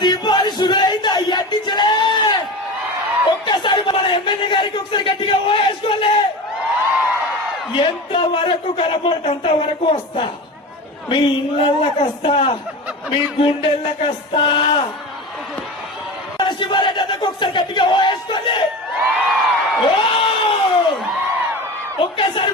దీపావళి షురు అయింది. అయ్యంటించలే ఒక్కసారి మన ఎమ్మెల్యే గారికి ఒకసారి గట్టిగా ఓ వేసుకోలే ఎంత వరకు కనపడంత వరకు వస్తా. మీ ఇళ్ళకి వస్తా. మీ గుండెళ్ళకి వస్తా. శివారెడ్డి అన్నకు ఒకసారి గట్టిగా ఓ ఓ! ఒక్కసారి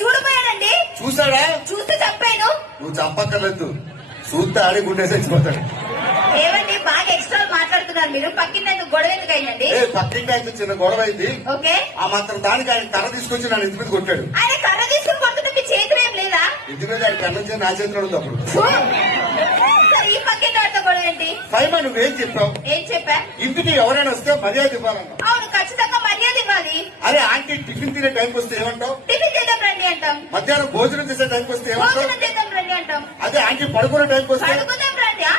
చూడబోయాడండి. చూసాడా చూస్తే చెప్పాను నువ్వు చంపక్కర్లేదు. చూస్తే ఆడి గుండె చచ్చిపోతాడు. ఏమండి బాగా ఎక్స్ట్రా మాట్లాడుతున్నారు మీరు. పక్కిన గొడవ ఎందుకు అయిందండి ఏ పక్కింటి అయితే చిన్న గొడవ అయింది. ఓకే. ఆ మాత్రం దానికి ఆయన కర్ర తీసుకొచ్చి నన్ను ఇంటి మీద కొట్టాడు. ఆయన కర్ర తీసుకుని కొడుతుంటే మీ చేతులు ఏం లేదా? ఇంటి మీద ఆయన కర్ర నుంచి నా చేతిలో ఉంది అప్పుడు! సరే ఈ వాడితో గొడవ ఏంటి? పైమా నువ్వేం చెప్పావు? ఏం చెప్పా? ఇంటికి ఎవరైనా వస్తే మర్యాద ఇవ్వాలన్నావు. అవును ఆంటీ టిఫిన్ తినే టైంకి వస్తే ఏమంటావు? టిఫిన్ చేద్దాం రండి అంటాం. మధ్యాహ్నం భోజనం చేసే టైంకి వస్తే ఏమంటావు? భోజనం చేద్దాం రండి అంటాం. అదే ఆంటీ పడుకునే టైంకి వస్తే? పడుకుందాం రండి ఆ?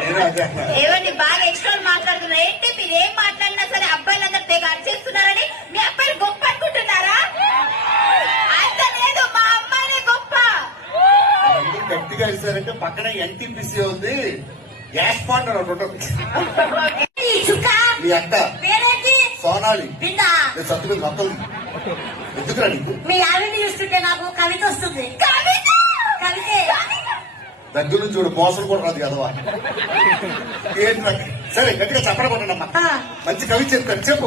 నేను అదే అన్నా. ఏమండి బాగా ఎక్స్ట్రా మాట్లాడుతున్నారు. ఏంటి మీరు ఏం మాట్లాడినా సరే అబ్బాయిలందరూ తెగ అరిచేస్తున్నారని మీ అబ్బాయిలు గొప్ప అనుకుంటున్నారా? అంత లేదు మా అమ్మాయినే గొప్ప. అందరూ గట్టిగా ఇస్తారంటే పక్కన ఎన్టీపీసీ ఉంది. గ్యాస్ పాండ్ అని ఒకటి ఉంటుంది. ఈ చుక్క మీ సోనాలి బిందా నేను మొత్తం ఎందుకురా నీకు? మీ ఆవిడని చూస్తుంటే నాకు కవిత వస్తుంది. కవిత! దగ్గర నుంచి చూడు మోసం కూడా రాదు కదవా ఏంటి సరే గట్టిగా చెప్పడం మంచి కవి చెప్పు.